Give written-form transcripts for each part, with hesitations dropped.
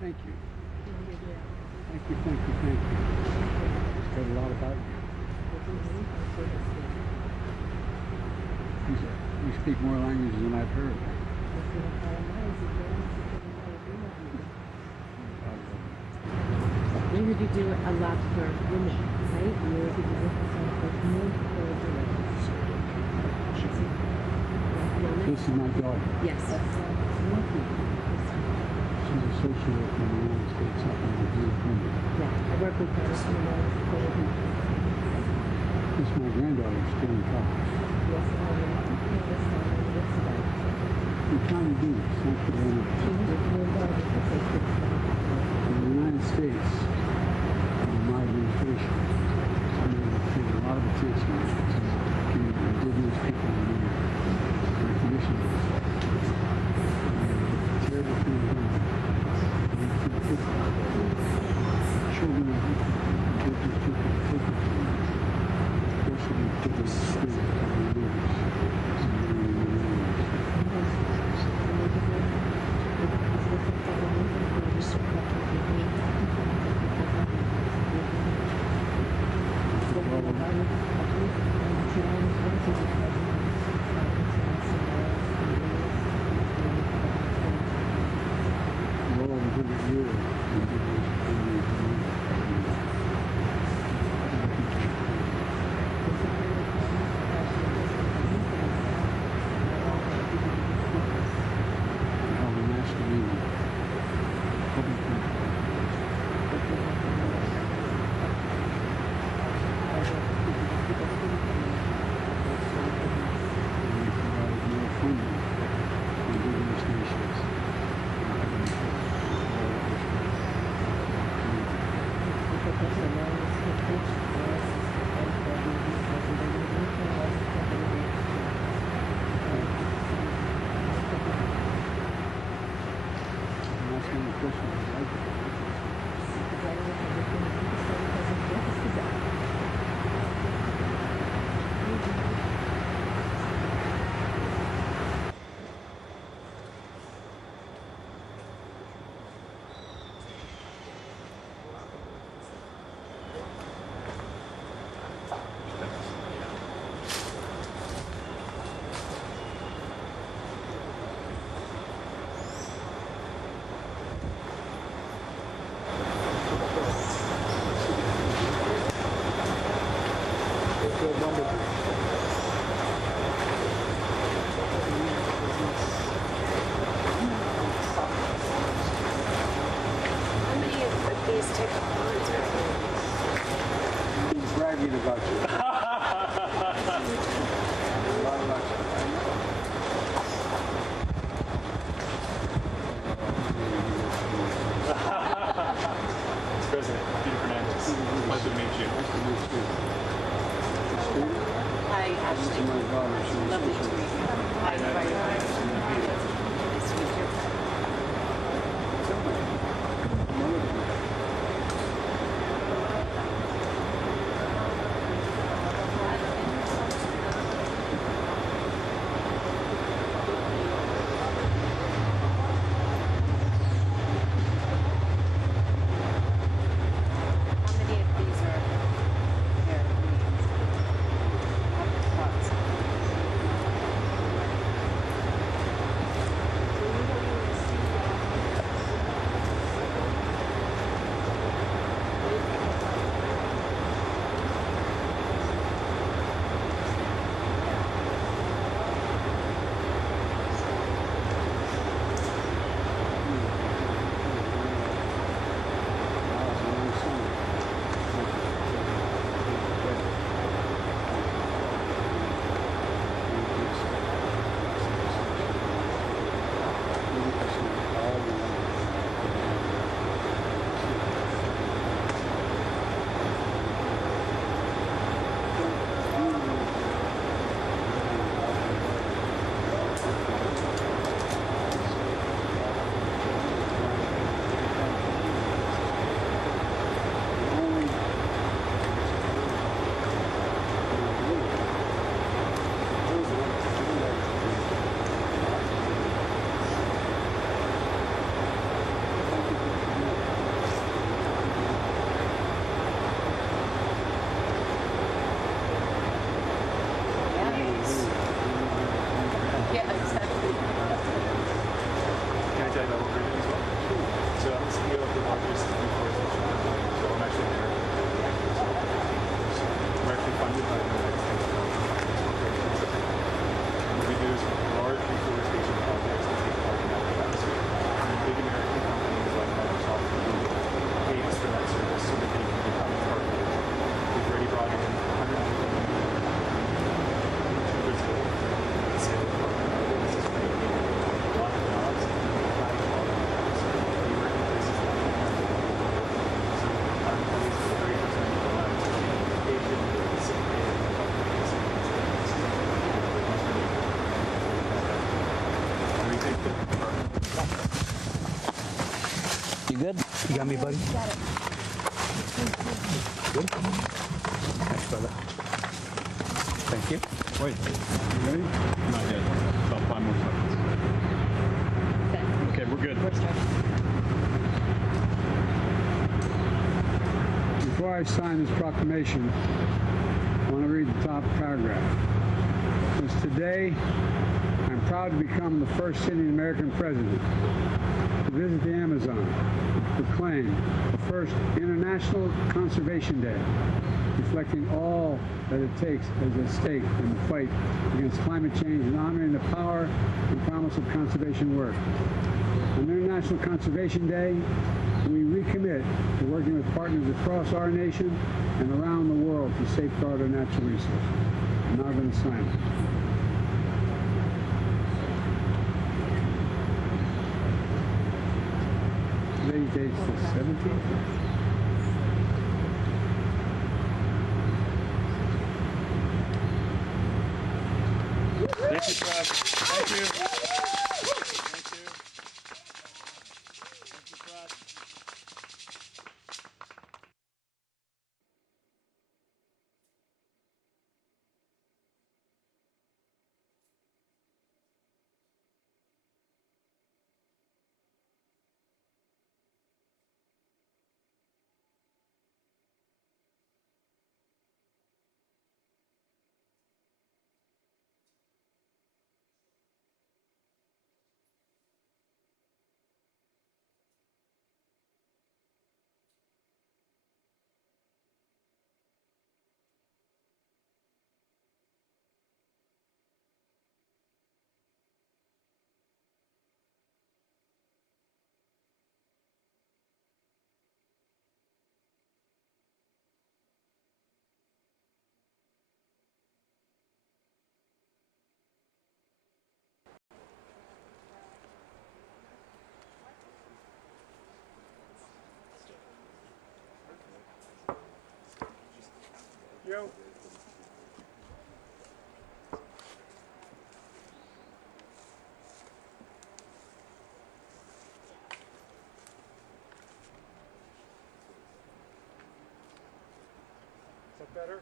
Thank you. Thank you, thank you, thank you. Heard a lot about you. You speak more languages than I've heard. We heard you do a lot for women, right? You were doing more for women. This is my daughter. Yes. She's a social worker in the United States helping with youth women. Yeah, I work with her. This is my granddaughter, still in college. Yes, We're trying to do this, not to run it. In the United States, in my administration, I'm going to pay a lot of attention to indigenous people in the recognition of this. Terrible thing happened. Children of indigenous people taken from them, forcibly taken to school by their neighbors and their You got me, buddy? Got it. Good? Thanks, brother. Thank you. Wait, you ready? Not yet. About 5 more seconds. Okay, we're good. We're starting. Before I sign this proclamation, I want to read the top paragraph. It says, today, I'm proud to become the first sitting American president to visit the Amazon and proclaim the first International Conservation Day, reflecting all that it takes as a stake in the fight against climate change and honoring the power and promise of conservation work. On International Conservation Day, we recommit to working with partners across our nation and around the world to safeguard our natural resources. I'm now going to sign it. Today's date's the 17th. Thank you, Brad. Thank you. Thank you. Thank you, Brad. Yo. Is that better?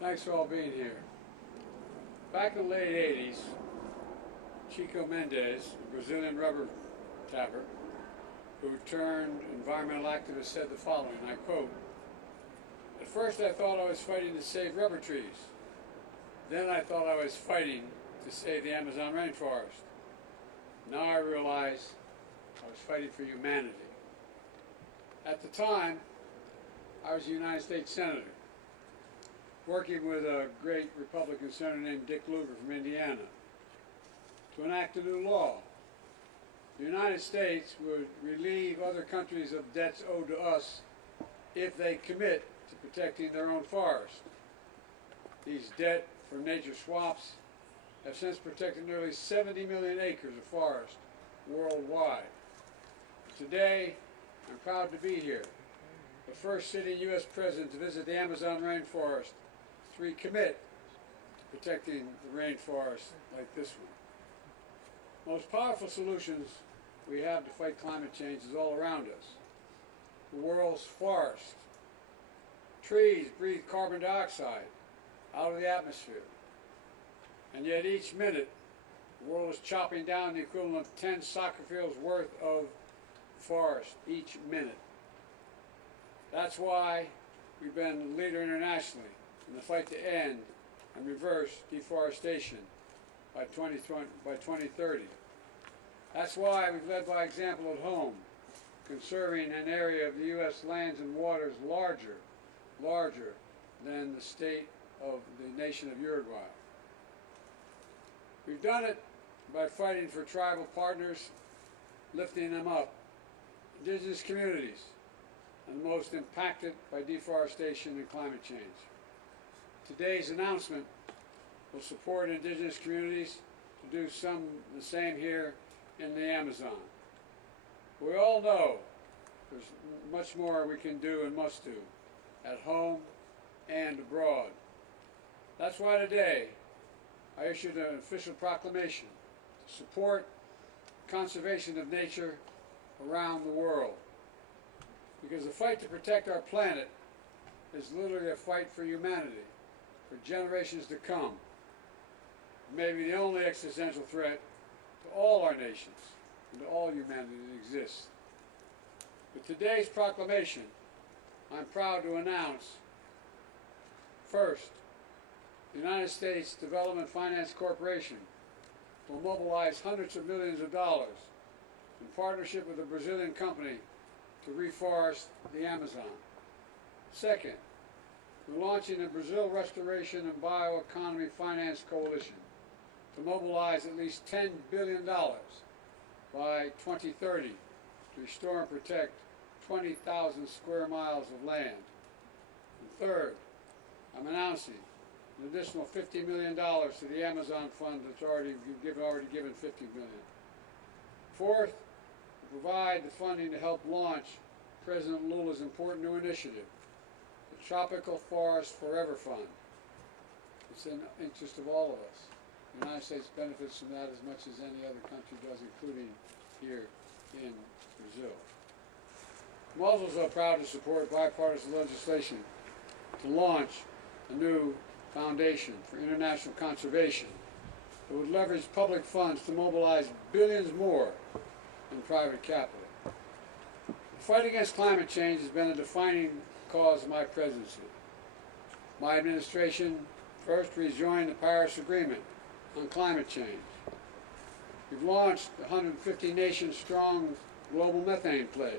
Thanks for all being here. Back in the late 80s, Chico Mendes, a Brazilian rubber tapper, who turned environmental activist, said the following, and I quote, "At first I thought I was fighting to save rubber trees. Then I thought I was fighting to save the Amazon rainforest. Now I realize I was fighting for humanity." At the time, I was a United States Senator, working with a great Republican senator named Dick Lugar from Indiana to enact a new law. The United States would relieve other countries of debts owed to us if they commit to protecting their own forest. These debt from nature swaps have since protected nearly 70 million acres of forest worldwide. Today, I'm proud to be here, the first sitting U.S. president to visit the Amazon rainforest to recommit to protecting the rainforest like this one. Most powerful solutions we have to fight climate change is all around us. The world's forests. Trees breathe carbon dioxide out of the atmosphere. And yet each minute, the world is chopping down the equivalent of 10 soccer fields worth of forest each minute. That's why we've been the leader internationally in the fight to end and reverse deforestation by 2030. That's why we've led by example at home, conserving an area of the U.S. lands and waters larger than the state of the nation of Uruguay. We've done it by fighting for tribal partners, lifting them up, indigenous communities, and the most impacted by deforestation and climate change. Today's announcement will support indigenous communities to do the same here in the Amazon. We all know there's much more we can do and must do at home and abroad. That's why today I issued an official proclamation to support conservation of nature around the world. Because the fight to protect our planet is literally a fight for humanity, for generations to come. It may be the only existential threat to all our nations and to all humanity that exists. With today's proclamation, I'm proud to announce, first, the United States Development Finance Corporation will mobilize hundreds of millions of dollars in partnership with a Brazilian company to reforest the Amazon. Second, we're launching the Brazil Restoration and Bioeconomy Finance Coalition to mobilize at least $10 billion by 2030 to restore and protect 20,000 square miles of land. And third, I'm announcing an additional $50 million to the Amazon Fund that's already given $50 million. Fourth, we provide the funding to help launch President Lula's important new initiative, the Tropical Forest Forever Fund. It's in the interest of all of us. The United States benefits from that as much as any other country does, including here in Brazil. I'm also proud to support bipartisan legislation to launch a new foundation for international conservation that would leverage public funds to mobilize billions more in private capital. The fight against climate change has been a defining cause of my presidency. My administration first rejoined the Paris Agreement on climate change. We've launched the 150 nation strong global methane pledge.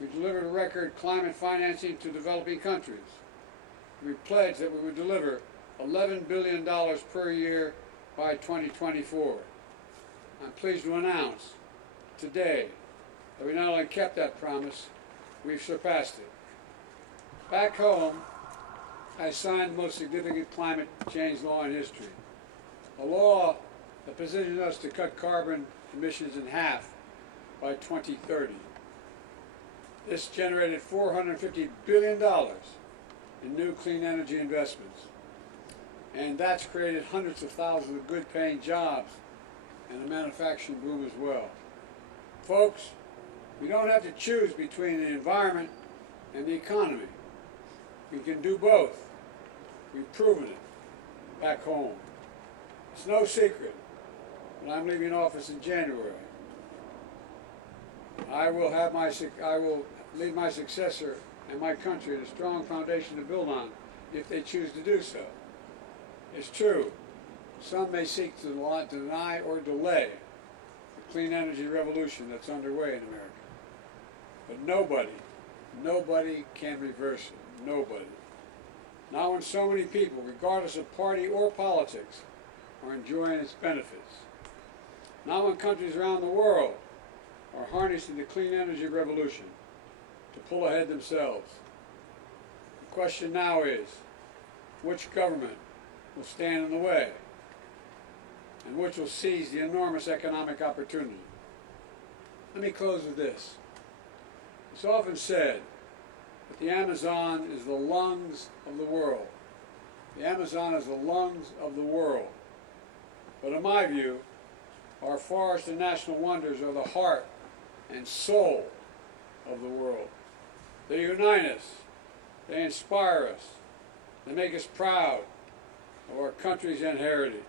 We delivered a record climate financing to developing countries. We pledged that we would deliver $11 billion per year by 2024. I'm pleased to announce today that we not only kept that promise, we've surpassed it. Back home, I signed the most significant climate change law in history, a law that positions us to cut carbon emissions in half by 2030. This generated $450 billion in new clean energy investments. And that's created hundreds of thousands of good paying jobs and a manufacturing boom as well. Folks, we don't have to choose between the environment and the economy. We can do both. We've proven it back home. It's no secret that I'm leaving office in January. I will leave my successor and my country a strong foundation to build on if they choose to do so. It's true, some may seek to deny or delay the clean energy revolution that's underway in America. But nobody can reverse it. Nobody. Not when so many people, regardless of party or politics, are enjoying its benefits. Not when countries around the world are harnessing the clean energy revolution to pull ahead themselves. The question now is, which government will stand in the way, and which will seize the enormous economic opportunity? Let me close with this. It's often said that the Amazon is the lungs of the world. The Amazon is the lungs of the world. But in my view, our forests and national wonders are the heart and soul of the world. They unite us, they inspire us, they make us proud of our country's and heritage,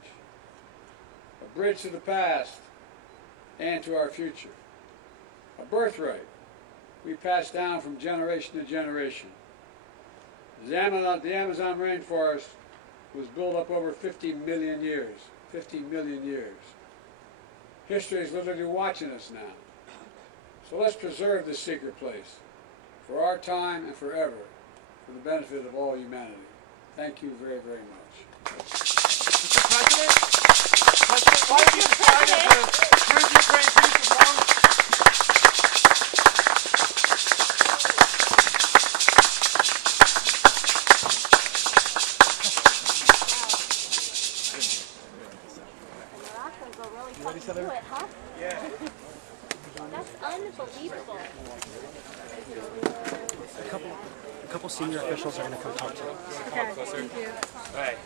a bridge to the past and to our future, a birthright we pass down from generation to generation. The Amazon rainforest was built up over 50 million years. 50 million years. History is literally watching us now. So let's preserve this sacred place for our time and forever, for the benefit of all humanity. Thank you very, very much. Mr. President, why have you decided to bring the Ukraine piece of long? it, huh? Yeah. That's unbelievable. A couple senior officials are going to come talk to you. Come up closer. Alright.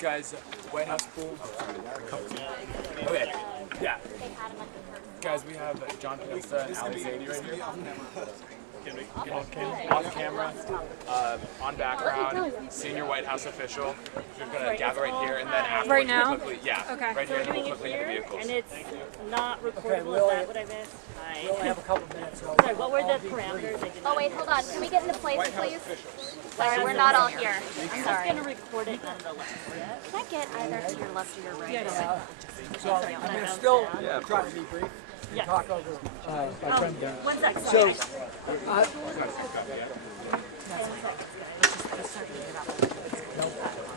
Guys, White House pool. Okay. Yeah. Guys, we have John Pista and Ali Zaidi right here. Off camera, on background, senior White House official. We're gonna gather right here, and then after Right now? quickly, yeah, Okay. right here, and then Doing we'll it quickly into here, vehicles. and it's not recordable. we'll- Is that what I missed? Hi. We only have a couple minutes, so Sorry, what were the parameters? I did Oh not. wait, hold on. Can we get into place, please? Sorry, we're not all here. I'm I'm sorry. going to record it nonetheless. Can I get either to your left or your right? I'm going to still try to be brief. Yeah. Talk over my friend there. 1 sec. So, Sorry.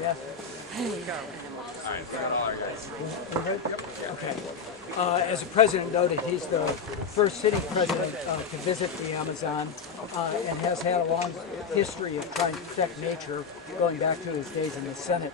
yeah. Okay. As the president noted, he's the first sitting president to visit the Amazon and has had a long history of trying to protect nature going back to his days in the Senate.